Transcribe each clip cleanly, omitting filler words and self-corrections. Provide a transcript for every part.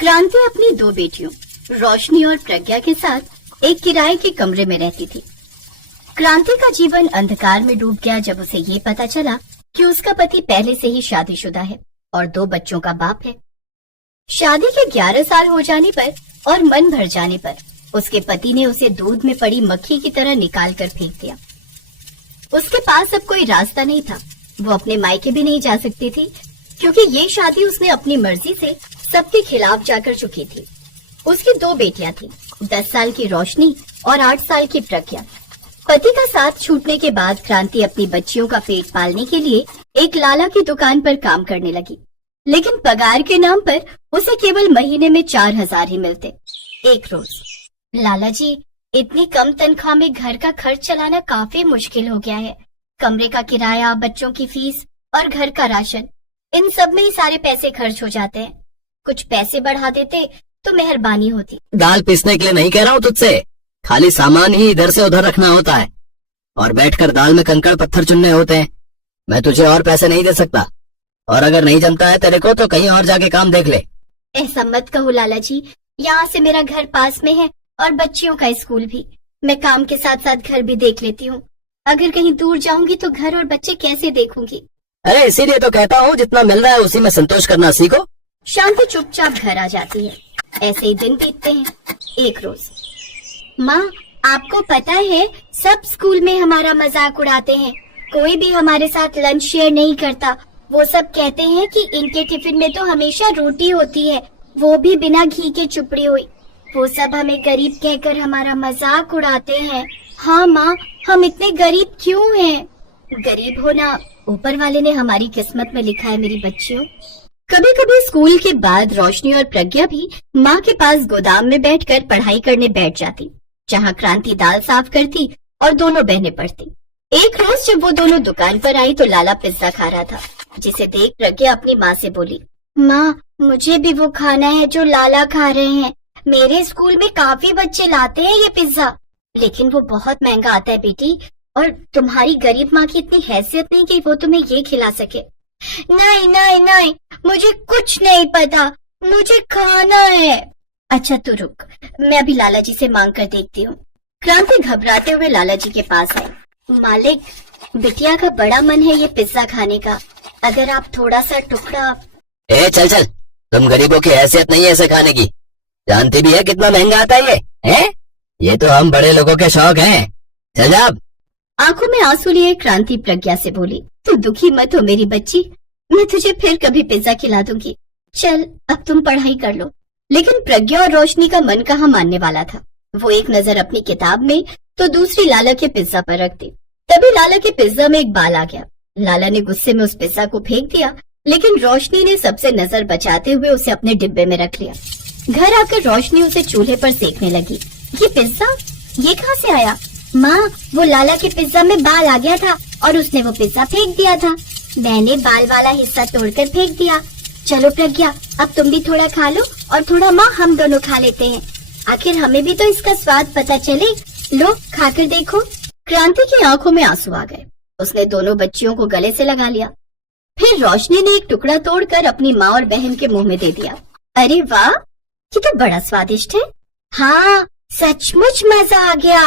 क्रांति अपनी दो बेटियों रोशनी और प्रज्ञा के साथ एक किराए के कमरे में रहती थी। क्रांति का जीवन अंधकार में डूब गया जब उसे ये पता चला कि उसका पति पहले से ही शादीशुदा है और दो बच्चों का बाप है। शादी के 11 साल हो जाने पर और मन भर जाने पर उसके पति ने उसे दूध में पड़ी मक्खी की तरह निकाल कर फेंक दिया। उसके पास अब कोई रास्ता नहीं था। वो अपने मायके भी नहीं जा सकती थी क्योंकि ये शादी उसने अपनी मर्जी से सबके खिलाफ जाकर चुकी थी। उसकी दो बेटियां थीं, 10 साल की रोशनी और 8 साल की प्रज्ञा। पति का साथ छूटने के बाद क्रांति अपनी बच्चियों का पेट पालने के लिए एक लाला की दुकान पर काम करने लगी, लेकिन पगार के नाम पर उसे केवल महीने में 4000 ही मिलते। एक रोज, लाला जी, इतनी कम तनख्वाह में घर का खर्च चलाना काफी मुश्किल हो गया है। कमरे का किराया, बच्चों की फीस और घर का राशन, इन सब में ही सारे पैसे खर्च हो जाते हैं। कुछ पैसे बढ़ा देते तो मेहरबानी होती। दाल पीसने के लिए नहीं कह रहा हूँ तुझसे, खाली सामान ही इधर से उधर रखना होता है और बैठकर दाल में कंकड़ पत्थर चुनने होते हैं। मैं तुझे और पैसे नहीं दे सकता, और अगर नहीं जमता है तेरे को तो कहीं और जाके काम देख ले। ऐसा मत कहो लाला जी, यहाँ से मेरा घर पास में है और बच्चियों का स्कूल भी। मैं काम के साथ साथ घर भी देख लेती हूँ। अगर कहीं दूर जाऊंगी तो घर और बच्चे कैसे देखूंगी? अरे इसीलिए तो कहता हूँ जितना मिल रहा है उसी में संतोष करना सीखो। शांति चुपचाप घर आ जाती है। ऐसे ही दिन बीतते हैं। एक रोज, माँ, आपको पता है सब स्कूल में हमारा मजाक उड़ाते हैं। कोई भी हमारे साथ लंच शेयर नहीं करता। वो सब कहते हैं कि इनके टिफिन में तो हमेशा रोटी होती है, वो भी बिना घी के चुपड़ी हुई। वो सब हमें गरीब कहकर हमारा मजाक उड़ाते हैं। हाँ माँ, हम इतने गरीब क्यों हैं? गरीब होना ऊपर वाले ने हमारी किस्मत में लिखा है मेरी बच्चियों। कभी कभी स्कूल के बाद रोशनी और प्रज्ञा भी माँ के पास गोदाम में बैठकर पढ़ाई करने बैठ जाती, जहाँ क्रांति दाल साफ करती और दोनों बहनें पढ़ती। एक रोज जब वो दोनों दुकान पर आई तो लाला पिज्जा खा रहा था, जिसे देख प्रज्ञा अपनी माँ से बोली, माँ, मुझे भी वो खाना है जो लाला खा रहे हैं। मेरे स्कूल में काफी बच्चे लाते हैं ये पिज्जा, लेकिन वो बहुत महंगा आता है बेटी, और तुम्हारी गरीब माँ की इतनी हैसियत नहीं कि वो तुम्हें ये खिला सके। नहीं नहीं नहीं, मुझे कुछ नहीं पता, मुझे खाना है। अच्छा तू रुक, मैं अभी लाला जी से मांग कर देखती हूँ। क्रांति घबराते हुए लाला जी के पास आई। मालिक, बिटिया का बड़ा मन है ये पिज्जा खाने का, अगर आप थोड़ा सा टुकड़ा। चल चल, तुम गरीबों की हैसियत नहीं है ऐसे खाने की। जानती भी है कितना महंगा आता है ये है? ये तो हम बड़े लोगों के शौक हैं। चल जा। आंखों में आंसू लिए क्रांति प्रज्ञा से बोली, तू दुखी मत हो मेरी बच्ची, मैं तुझे फिर कभी पिज्जा खिला दूंगी। चल अब तुम पढ़ाई कर लो। लेकिन प्रज्ञा और रोशनी का मन कहाँ मानने वाला था। वो एक नजर अपनी किताब में तो दूसरी लाला के पिज्जा पर रख दी। तभी लाला के पिज्जा में एक बाल आ गया। लाला ने गुस्से में उस पिज्जा को फेंक दिया, लेकिन रोशनी ने सबसे नजर बचाते हुए उसे अपने डिब्बे में रख लिया। घर आकर रोशनी उसे चूल्हे पर सेकने लगी। ये पिज्जा, ये कहाँ से आया? माँ, वो लाला के पिज्जा में बाल आ गया था और उसने वो पिज्जा फेंक दिया था। मैंने बाल वाला हिस्सा तोड़कर फेंक दिया। चलो प्रज्ञा, अब तुम भी थोड़ा खा लो और थोड़ा माँ हम दोनों खा लेते हैं। आखिर हमें भी तो इसका स्वाद पता चले। लो खाकर देखो। क्रांति की आंखों में आंसू आ गए। उसने दोनों बच्चियों को गले से लगा लिया। फिर रोशनी ने एक टुकड़ा तोड़कर अपनी माँ और बहन के मुंह में दे दिया। अरे वाह, ये तो बड़ा स्वादिष्ट है। हाँ, सचमुच मजा आ गया।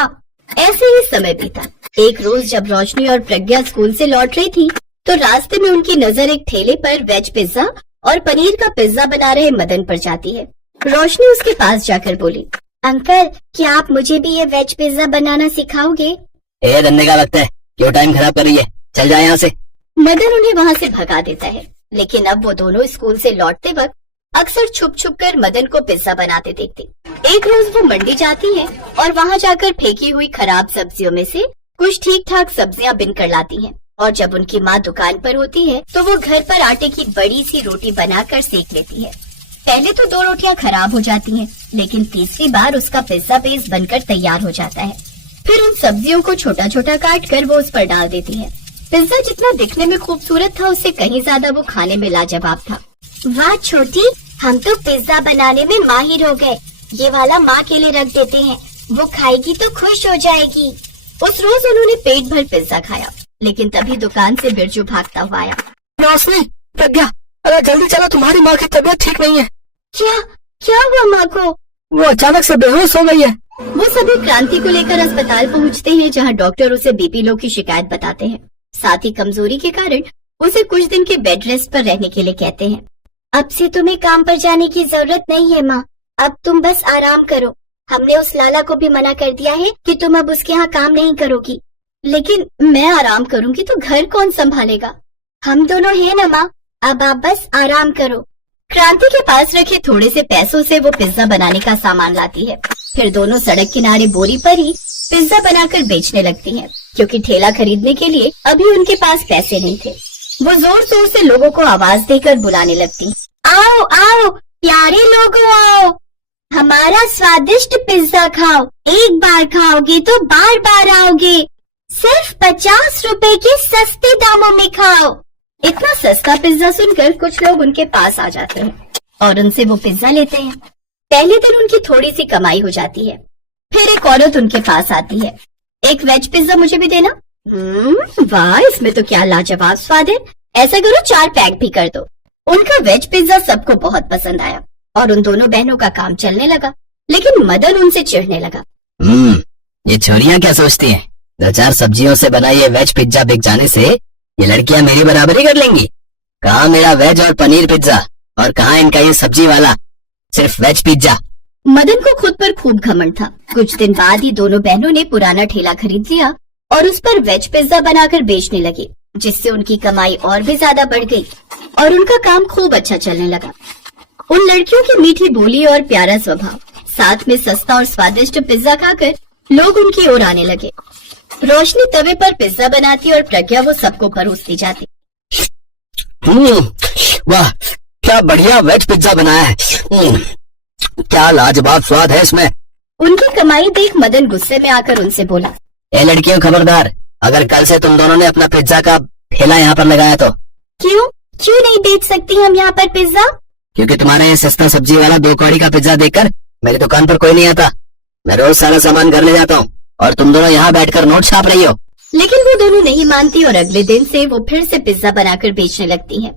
ऐसे ही समय बीता। एक रोज जब रोशनी और प्रज्ञा स्कूल से लौट रही थी तो रास्ते में उनकी नजर एक ठेले पर वेज पिज्जा और पनीर का पिज्जा बना रहे मदन पर जाती है। रोशनी उसके पास जाकर बोली, अंकल, क्या आप मुझे भी ये वेज पिज्जा बनाना सिखाओगे? धंधे का लगता है, क्यों टाइम खराब कर रही है, चल जाए यहाँ से। मदन उन्हें वहाँ से भगा देता है, लेकिन अब वो दोनों स्कूल से लौटते वक्त अक्सर छुप छुप कर मदन को पिज्जा बनाते देखती। एक रोज वो मंडी जाती है और वहाँ जाकर फेंकी हुई खराब सब्जियों में से कुछ ठीक ठाक सब्जियाँ बिन कर लाती हैं। और जब उनकी माँ दुकान पर होती है तो वो घर पर आटे की बड़ी सी रोटी बनाकर सेक लेती है। पहले तो 2 रोटियाँ खराब हो जाती हैं, लेकिन तीसरी बार उसका पिज्जा बेस बनकर तैयार हो जाता है। फिर उन सब्जियों को छोटा छोटा काट कर वो उस पर डाल देती है। पिज्जा जितना दिखने में खूबसूरत था, उससे कहीं ज्यादा वो खाने में लाजवाब था। वाह छोटी, हम तो पिज्जा बनाने में माहिर हो गए। ये वाला माँ के लिए रख देते हैं, वो खाएगी तो खुश हो जाएगी। उस रोज उन्होंने पेट भर पिज्जा खाया, लेकिन तभी दुकान से बिरजू भागता हुआ आया। रोशनी, प्रज्ञा, अरे जल्दी चलो, तुम्हारी माँ की तबीयत ठीक नहीं है। क्या क्या हुआ माँ को? वो अचानक से बेहोश हो गई है। वो सभी क्रांति को लेकर अस्पताल पहुंचते हैं, जहां डॉक्टर उसे बीपी लो की शिकायत बताते हैं। साथ ही कमजोरी के कारण उसे कुछ दिन के बेड रेस्ट पर रहने के लिए कहते हैं। अब से तुम्हें काम पर जाने की जरूरत नहीं है माँ, अब तुम बस आराम करो। हमने उस लाला को भी मना कर दिया है कि तुम अब उसके यहाँ काम नहीं करोगी। लेकिन मैं आराम करूंगी तो घर कौन संभालेगा? हम दोनों हैं ना माँ, अब आप बस आराम करो। क्रांति के पास रखे थोड़े से पैसों से वो पिज्जा बनाने का सामान लाती है। फिर दोनों सड़क किनारे बोरी पर ही पिज्जा बनाकर बेचने लगती हैं, क्योंकि ठेला खरीदने के लिए अभी उनके पास पैसे नहीं थे। वो जोर जोर से लोगों को आवाज देकर बुलाने लगती। आओ आओ प्यारे लोगों, आओ हमारा स्वादिष्ट पिज्जा खाओ। एक बार खाओगे तो बार बार आओगे। सिर्फ 50 रुपए के सस्ते दामों में खाओ। इतना सस्ता पिज्जा सुनकर कुछ लोग उनके पास आ जाते हैं और उनसे वो पिज्जा लेते हैं। पहले दिन उनकी थोड़ी सी कमाई हो जाती है। फिर एक औरत उनके पास आती है। एक वेज पिज्जा मुझे भी देना। वाह, इसमें तो क्या लाजवाब स्वाद है। ऐसा करो 4 पैक भी कर दो। उनका वेज पिज्जा सबको बहुत पसंद आया और उन दोनों बहनों का काम चलने लगा। लेकिन मदन उनसे चिढ़ने लगा। ये छोरियां क्या सोचती हैं? 2-4 सब्जियों से बना ये वेज पिज्जा बिक जाने से ये लड़कियां मेरी बराबरी कर लेंगी। कहाँ मेरा वेज और पनीर पिज्जा, और कहाँ इनका ये सब्जी वाला सिर्फ वेज पिज्जा। मदन को खुद पर खूब घमंड था। कुछ दिन बाद ही दोनों बहनों ने पुराना ठेला खरीद लिया और उस पर वेज पिज्जा बनाकर बेचने लगी, जिससे उनकी कमाई और भी ज्यादा बढ़ गई और उनका काम खूब अच्छा चलने लगा। उन लड़कियों की मीठी बोली और प्यारा स्वभाव, साथ में सस्ता और स्वादिष्ट पिज्जा खाकर लोग उनकी ओर आने लगे। रोशनी तवे पर पिज्जा बनाती और प्रज्ञा वो सबको परोसती जाती। वाह, क्या बढ़िया वेज पिज्जा बनाया है। क्या लाजवाब स्वाद है इसमें। उनकी कमाई देख मदन गुस्से में आकर उनसे बोला। ए लड़कियों, खबरदार, अगर कल से तुम दोनों ने अपना पिज्जा का ठेला यहाँ पर लगाया तो। क्यों नहीं बेच सकती हम यहाँ पर पिज्जा? क्योंकि तुम्हारे ये सस्ता सब्जी वाला 2 कौड़ी का पिज्जा देखकर मेरी दुकान पर कोई नहीं आता। मैं रोज सारा सामान घर ले जाता हूँ और तुम दोनों यहाँ बैठकर नोट छाप रही हो। लेकिन वो दोनों नहीं मानती और अगले दिन से वो फिर से पिज्जा बनाकर बेचने लगती हैं।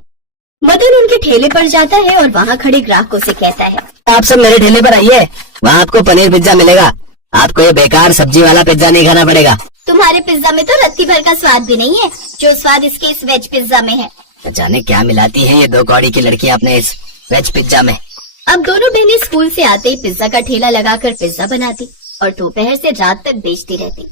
मदन उनके ठेले पर जाता है और वहाँ खड़े ग्राहकों से कहता है, आप सब मेरे ठेले पर आइए, वहाँ आपको पनीर पिज्जा मिलेगा। आपको ये बेकार सब्जी वाला पिज्जा नहीं खाना पड़ेगा। तुम्हारे पिज्जा में तो रत्ती भर का स्वाद भी नहीं है जो स्वाद इसके इस वेज पिज्जा में है। जाने क्या मिलाती है ये 2 कौड़ी की लड़कियाँ अपने इस वेज पिज्जा में। अब दोनों बहनें स्कूल से आते ही पिज्जा का ठेला लगाकर पिज्जा बनाती और दोपहर से रात तक बेचती रहती।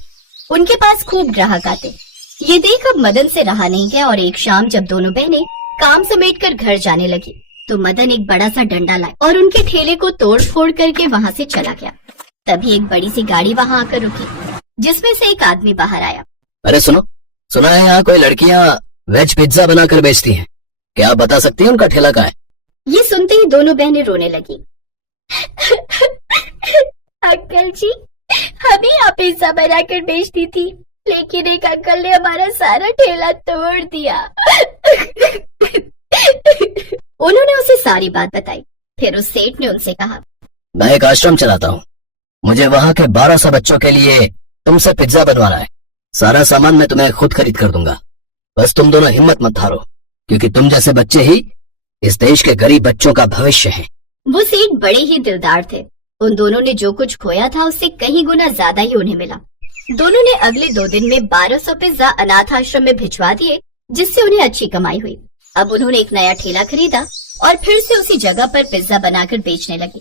उनके पास खूब ग्राहक आते। ये देख अब मदन से रहा नहीं गया और एक शाम जब दोनों बहनें काम समेटकर घर जाने लगी तो मदन एक बड़ा सा डंडा लाया और उनके ठेले को तोड़ फोड़ करके वहाँ से चला गया। तभी एक बड़ी सी गाड़ी वहाँ आकर रुकी, जिसमें से एक आदमी बाहर आया। अरे सुना है यहाँ कोई लड़कियाँ वेज पिज्जा बनाकर बेचती हैं। क्या आप बता सकती हैं उनका ठेला कहाँ है? ये सुनते ही दोनों बहनें रोने लगी। अंकल जी, हमें यहाँ पिज्जा बनाकर बेचती थी, लेकिन एक अंकल ने हमारा सारा ठेला तोड़ दिया। उन्होंने उसे सारी बात बताई। फिर उस सेठ ने उनसे कहा, मैं एक आश्रम चलाता हूँ, मुझे वहाँ के 1200 बच्चों के लिए तुमसे पिज्जा बनवाना है। सारा सामान मैं तुम्हें खुद खरीद कर दूंगा। बस तुम दोनों हिम्मत मत हारो, क्योंकि तुम जैसे बच्चे ही इस देश के गरीब बच्चों का भविष्य है। वो सेठ बड़े ही दिलदार थे। उन दोनों ने जो कुछ खोया था उससे कहीं गुना ज्यादा ही उन्हें मिला। दोनों ने अगले 2 दिन में 1200 पिज्जा अनाथ आश्रम में भिजवा दिए, जिससे उन्हें अच्छी कमाई हुई। अब उन्होंने एक नया ठेला खरीदा और फिर से उसी जगह पर पिज्जा बनाकर बेचने लगे।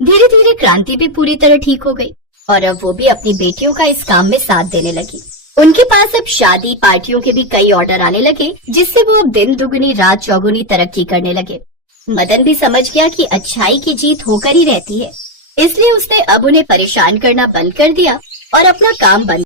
धीरे धीरे क्रांति भी पूरी तरह ठीक हो गई और अब वो भी अपनी बेटियों का इस काम में साथ देने लगी। उनके पास अब शादी पार्टियों के भी कई ऑर्डर आने लगे, जिससे वो अब दिन दुगनी रात चौगुनी तरक्की करने लगे। मदन भी समझ गया कि अच्छाई की जीत होकर ही रहती है, इसलिए उसने अब उन्हें परेशान करना बंद कर दिया और अपना काम बंद